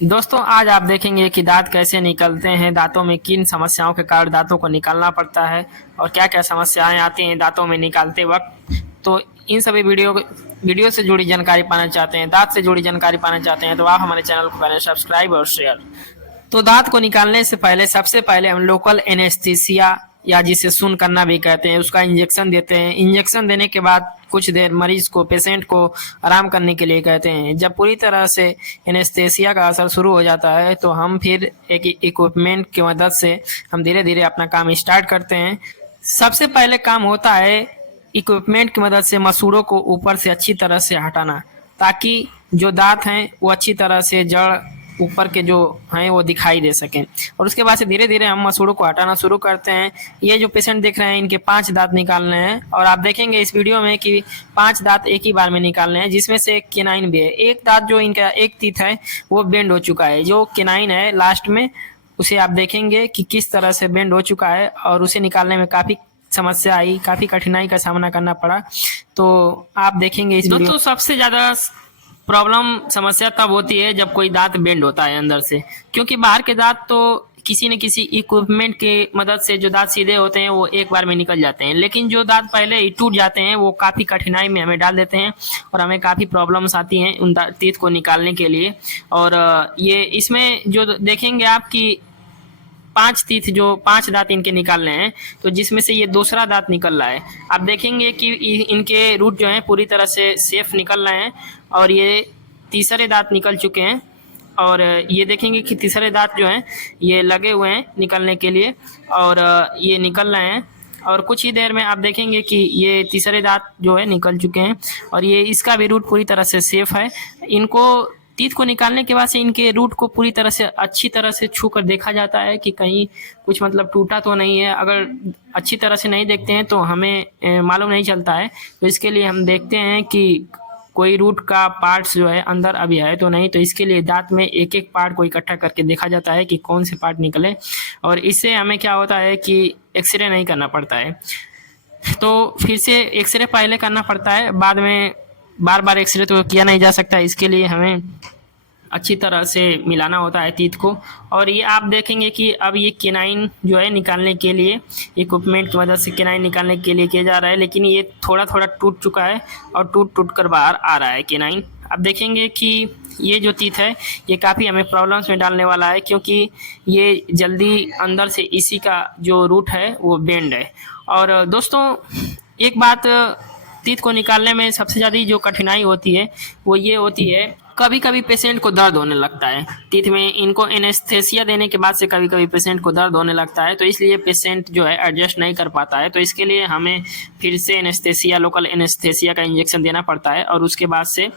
दोस्तों आज आप देखेंगे कि दांत कैसे निकलते हैं, दांतों में किन समस्याओं के कारण दांतों को निकालना पड़ता है और क्या क्या समस्याएं आती हैं दांतों में निकालते वक्त। तो इन सभी वीडियो से जुड़ी जानकारी पाना चाहते हैं, दांत से जुड़ी जानकारी पाना चाहते हैं तो आप हमारे चैनल को करें सब्सक्राइब और शेयर। तो दांत को निकालने से पहले सबसे पहले हम लोकल एनेस्थीसिया या जिसे सुन करना भी कहते हैं उसका इंजेक्शन देते हैं। इंजेक्शन देने के बाद कुछ देर मरीज को पेशेंट को आराम करने के लिए कहते हैं। जब पूरी तरह से एनेस्थीसिया का असर शुरू हो जाता है तो हम फिर एक इक्विपमेंट की मदद से हम धीरे धीरे अपना काम स्टार्ट करते हैं। सबसे पहले काम होता है इक्विपमेंट की मदद से मसूड़ों को ऊपर से अच्छी तरह से हटाना, ताकि जो दांत हैं वो अच्छी तरह से जड़ ऊपर के जो हैं वो दिखाई दे सकें। और उसके बाद से धीरे धीरे हम मसूड़ों को हटाना शुरू करते हैं। ये जो पेशेंट देख रहे हैं इनके 5 दांत निकालने हैं और आप देखेंगे इस वीडियो में कि 5 दांत एक ही बार में निकालने हैं, जिसमें से एक केनाइन भी है। एक दांत जो इनका एक टीथ है वो बेंड हो चुका है, जो केनाइन है लास्ट में उसे आप देखेंगे कि किस तरह से बेंड हो चुका है और उसे निकालने में काफ़ी समस्या आई, काफ़ी कठिनाई का सामना करना पड़ा। तो आप देखेंगे इस वीडियो। दोस्तों सबसे ज़्यादा प्रॉब्लम समस्या तब होती है जब कोई दांत बेंड होता है अंदर से, क्योंकि बाहर के दांत तो किसी न किसी इक्विपमेंट की मदद से जो दांत सीधे होते हैं वो एक बार में निकल जाते हैं, लेकिन जो दांत पहले ही टूट जाते हैं वो काफ़ी कठिनाई में हमें डाल देते हैं और हमें काफ़ी प्रॉब्लम्स आती हैं उन टीथ को निकालने के लिए। और ये इसमें जो देखेंगे आप कि 5 टीथ जो 5 दांत इनके निकालने हैं, तो जिसमें से ये दूसरा दांत निकल रहा है। आप देखेंगे कि इनके रूट जो हैं पूरी तरह से सेफ निकल रहे हैं और ये तीसरे दांत निकल चुके हैं। और ये देखेंगे कि तीसरे दांत जो हैं ये लगे हुए हैं निकलने के लिए और ये निकल रहे हैं और कुछ ही देर में आप देखेंगे कि ये तीसरे दांत जो है निकल चुके हैं और ये इसका भी रूट पूरी तरह से सेफ है। इनको टीथ को निकालने के बाद से इनके रूट को पूरी तरह से अच्छी तरह से छू कर देखा जाता है कि कहीं कुछ मतलब टूटा तो नहीं है। अगर अच्छी तरह से नहीं देखते हैं तो हमें मालूम नहीं चलता है, तो इसके लिए हम देखते हैं कि कोई रूट का पार्ट्स जो है अंदर अभी है तो नहीं। तो इसके लिए दांत में एक एक पार्ट को इकट्ठा करके देखा जाता है कि कौन से पार्ट निकले, और इससे हमें क्या होता है कि एक्सरे नहीं करना पड़ता है। तो फिर से एक्सरे पहले करना पड़ता है, बाद में बार बार एक्सरे तो किया नहीं जा सकता। इसके लिए हमें अच्छी तरह से मिलाना होता है टीथ को। और ये आप देखेंगे कि अब ये केनाइन जो है निकालने के लिए इक्विपमेंट की मदद से केनाइन निकालने के लिए किया जा रहा है, लेकिन ये थोड़ा थोड़ा टूट चुका है और टूट कर बाहर आ रहा है केनाइन। आप देखेंगे कि ये जो टीथ है ये काफ़ी हमें प्रॉब्लम्स में डालने वाला है, क्योंकि ये जल्दी अंदर से इसी का जो रूट है वो बेंड है। और दोस्तों एक बात, टीथ को निकालने में सबसे ज़्यादा जो कठिनाई होती है वो ये होती है, कभी कभी पेशेंट को दर्द होने लगता है टीथ में। इनको एनेस्थेसिया देने के बाद से कभी कभी पेशेंट को दर्द होने लगता है, तो इसलिए पेशेंट जो है एडजस्ट नहीं कर पाता है। तो इसके लिए हमें फिर से एनेस्थेसिया, लोकल एनेस्थेसिया का इंजेक्शन देना पड़ता है और उसके बाद से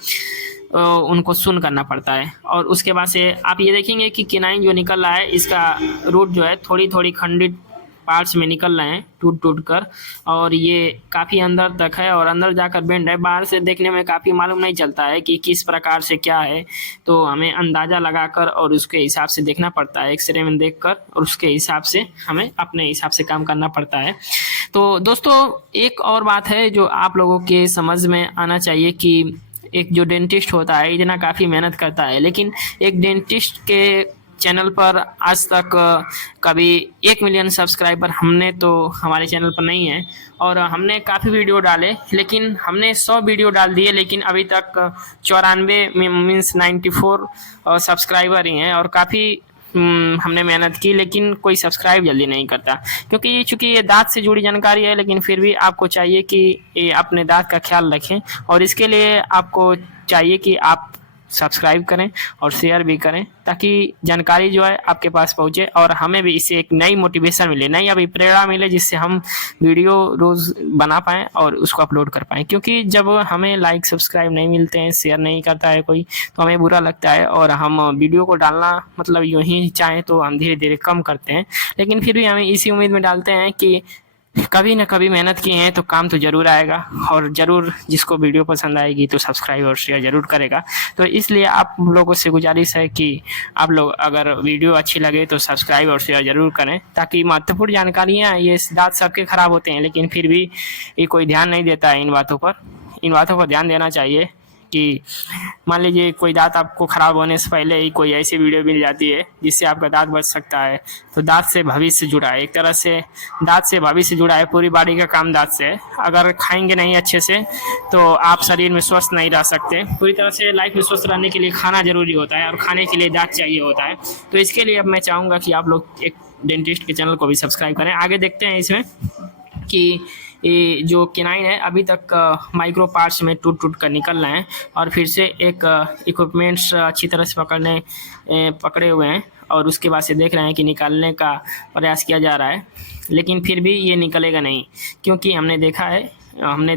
उनको सुन करना पड़ता है। और उसके बाद से आप ये देखेंगे कि केनाइन जो निकल रहा है इसका रूट जो है थोड़ी थोड़ी खंडित पार्ट्स में निकल रहे हैं टूट कर, और ये काफ़ी अंदर तक है और अंदर जाकर बेंड है। बाहर से देखने में काफ़ी मालूम नहीं चलता है कि किस प्रकार से क्या है, तो हमें अंदाज़ा लगाकर और उसके हिसाब से देखना पड़ता है, एक्सरे में देखकर, और उसके हिसाब से हमें अपने हिसाब से काम करना पड़ता है। तो दोस्तों एक और बात है जो आप लोगों के समझ में आना चाहिए कि एक जो डेंटिस्ट होता है इतना काफ़ी मेहनत करता है, लेकिन एक डेंटिस्ट के चैनल पर आज तक कभी 1 मिलियन सब्सक्राइबर हमने तो हमारे चैनल पर नहीं है। और हमने काफ़ी वीडियो डाले, लेकिन हमने 100 वीडियो डाल दिए, लेकिन अभी तक 94 मीन्स 94 सब्सक्राइबर ही हैं। और काफ़ी हमने मेहनत की, लेकिन कोई सब्सक्राइब जल्दी नहीं करता, क्योंकि चूँकि ये दांत से जुड़ी जानकारी है, लेकिन फिर भी आपको चाहिए कि ये अपने दांत का ख्याल रखें और इसके लिए आपको चाहिए कि आप सब्सक्राइब करें और शेयर भी करें, ताकि जानकारी जो है आपके पास पहुंचे और हमें भी इससे एक नई मोटिवेशन मिले, नई अभी प्रेरणा मिले, जिससे हम वीडियो रोज़ बना पाएँ और उसको अपलोड कर पाएँ। क्योंकि जब हमें लाइक सब्सक्राइब नहीं मिलते हैं, शेयर नहीं करता है कोई, तो हमें बुरा लगता है और हम वीडियो को डालना मतलब यूँ ही चाहें तो हम धीरे धीरे कम करते हैं। लेकिन फिर भी हमें इसी उम्मीद में डालते हैं कि कभी ना कभी मेहनत किए हैं तो काम तो ज़रूर आएगा, और ज़रूर जिसको वीडियो पसंद आएगी तो सब्सक्राइब और शेयर ज़रूर करेगा। तो इसलिए आप लोगों से गुजारिश है कि आप लोग अगर वीडियो अच्छी लगे तो सब्सक्राइब और शेयर ज़रूर करें, ताकि महत्वपूर्ण जानकारियाँ, ये दांत सबके ख़राब होते हैं लेकिन फिर भी ये कोई ध्यान नहीं देता है इन बातों पर ध्यान देना चाहिए कि मान लीजिए कोई दांत आपको ख़राब होने से पहले ही कोई ऐसी वीडियो मिल जाती है जिससे आपका दांत बच सकता है। तो दांत से भविष्य जुड़ा है, एक तरह से दांत से भविष्य जुड़ा है, पूरी बॉडी का काम दांत से है। अगर खाएंगे नहीं अच्छे से तो आप शरीर में स्वस्थ नहीं रह सकते। पूरी तरह से लाइफ में स्वस्थ रहने के लिए खाना ज़रूरी होता है और खाने के लिए दांत चाहिए होता है। तो इसके लिए अब मैं चाहूँगा कि आप लोग एक डेंटिस्ट के चैनल को भी सब्सक्राइब करें। आगे देखते हैं इसमें कि ये जो केनाइन है अभी तक माइक्रो पार्ट्स में टूट टूट कर निकल रहे हैं और फिर से एक इक्विपमेंट्स अच्छी तरह से पकड़े हुए हैं और उसके बाद से देख रहे हैं कि निकालने का प्रयास किया जा रहा है, लेकिन फिर भी ये निकलेगा नहीं, क्योंकि हमने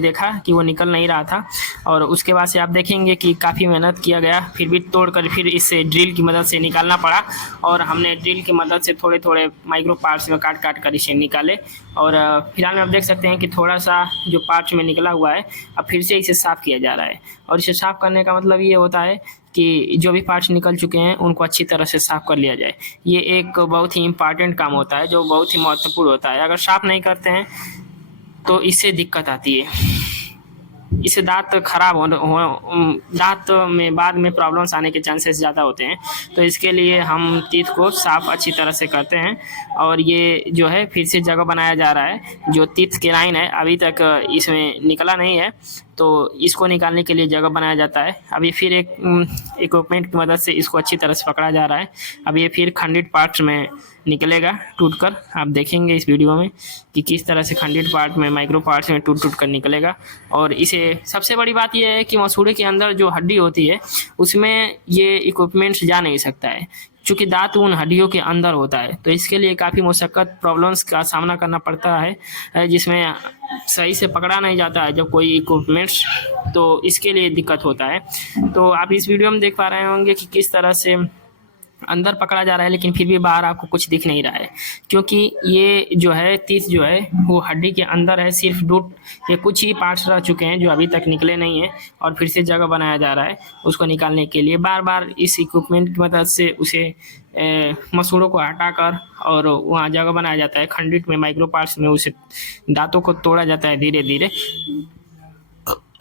देखा कि वो निकल नहीं रहा था। और उसके बाद से आप देखेंगे कि काफ़ी मेहनत किया गया, फिर भी तोड़कर फिर इसे ड्रिल की मदद से निकालना पड़ा और हमने ड्रिल की मदद से थोड़े थोड़े माइक्रो पार्ट्स में काट काट कर इसे निकाले। और फिलहाल में आप देख सकते हैं कि थोड़ा सा जो पार्ट्स में निकला हुआ है अब फिर से इसे साफ़ किया जा रहा है। और इसे साफ़ करने का मतलब ये होता है कि जो भी पार्ट्स निकल चुके हैं उनको अच्छी तरह से साफ़ कर लिया जाए। ये एक बहुत ही इम्पॉर्टेंट काम होता है जो बहुत ही महत्वपूर्ण होता है। अगर साफ़ नहीं करते हैं तो इससे दिक्कत आती है, इससे दांत खराब दांत में बाद में प्रॉब्लम्स आने के चांसेस ज़्यादा होते हैं। तो इसके लिए हम टीथ को साफ़ अच्छी तरह से करते हैं और ये जो है फिर से जगह बनाया जा रहा है। जो टीथ केनाइन है अभी तक इसमें निकला नहीं है, तो इसको निकालने के लिए जगह बनाया जाता है। अभी फिर एक इक्विपमेंट की मदद से इसको अच्छी तरह से पकड़ा जा रहा है। अब ये फिर खंडित पार्ट्स में निकलेगा टूटकर। आप देखेंगे इस वीडियो में कि किस तरह से खंडित पार्ट में माइक्रो पार्ट्स में टूट कर निकलेगा। और इसे सबसे बड़ी बात यह है कि मसूड़े के अंदर जो हड्डी होती है उसमें ये इक्विपमेंट्स जा नहीं सकता है, चूँकि दांत उन हड्डियों के अंदर होता है। तो इसके लिए काफ़ी मुशक्क़त प्रॉब्लम्स का सामना करना पड़ता है, जिसमें सही से पकड़ा नहीं जाता है जब कोई इक्विपमेंट्स, तो इसके लिए दिक्कत होता है। तो आप इस वीडियो में देख पा रहे होंगे कि किस तरह से अंदर पकड़ा जा रहा है, लेकिन फिर भी बाहर आपको कुछ दिख नहीं रहा है, क्योंकि ये जो है टीथ जो है वो हड्डी के अंदर है। सिर्फ ये कुछ ही पार्ट्स रह चुके हैं जो अभी तक निकले नहीं हैं और फिर से जगह बनाया जा रहा है उसको निकालने के लिए। बार बार इस इक्विपमेंट की मदद से उसे मसूड़ों को हटाकर और वहाँ जगह बनाया जाता है। खंडित में माइक्रो पार्ट्स में उसे दांतों को तोड़ा जाता है धीरे धीरे,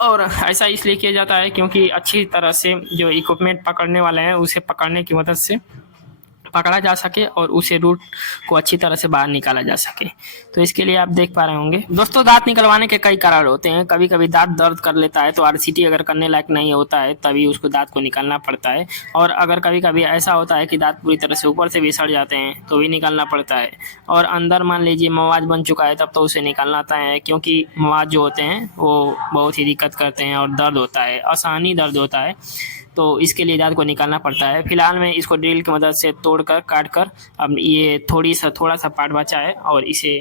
और ऐसा इसलिए किया जाता है क्योंकि अच्छी तरह से जो इक्विपमेंट पकड़ने वाले हैं उसे पकड़ने की मदद से पकड़ा जा सके और उसे रूट को अच्छी तरह से बाहर निकाला जा सके। तो इसके लिए आप देख पा रहे होंगे दोस्तों, दांत निकलवाने के कई कारण होते हैं। कभी कभी दांत दर्द कर लेता है तो आरसीटी अगर करने लायक नहीं होता है तभी उसको दांत को निकालना पड़ता है। और अगर कभी कभी ऐसा होता है कि दांत पूरी तरह से ऊपर से भी सड़ जाते हैं तो भी निकालना पड़ता है। और अंदर मान लीजिए मवाज बन चुका है तब तो उसे निकालना आता है, क्योंकि मवाज जो होते हैं वो बहुत ही दिक्कत करते हैं और दर्द होता है, आसानी दर्द होता है। तो इसके लिए दांत को निकालना पड़ता है। फिलहाल में इसको ड्रिल की मदद से तोड़कर काटकर अब ये थोड़ा सा पार्ट बचा है और इसे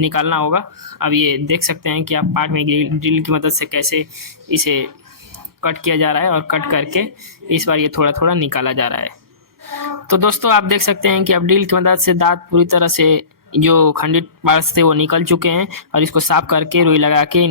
निकालना होगा। अब ये देख सकते हैं कि आप पार्ट में ड्रिल की मदद से कैसे इसे कट किया जा रहा है और कट करके इस बार ये थोड़ा थोड़ा निकाला जा रहा है। तो दोस्तों आप देख सकते हैं कि अब ड्रिल की मदद से दांत पूरी तरह से जो खंडित पार्ट्स थे वो निकल चुके हैं और इसको साफ करके रुई लगा के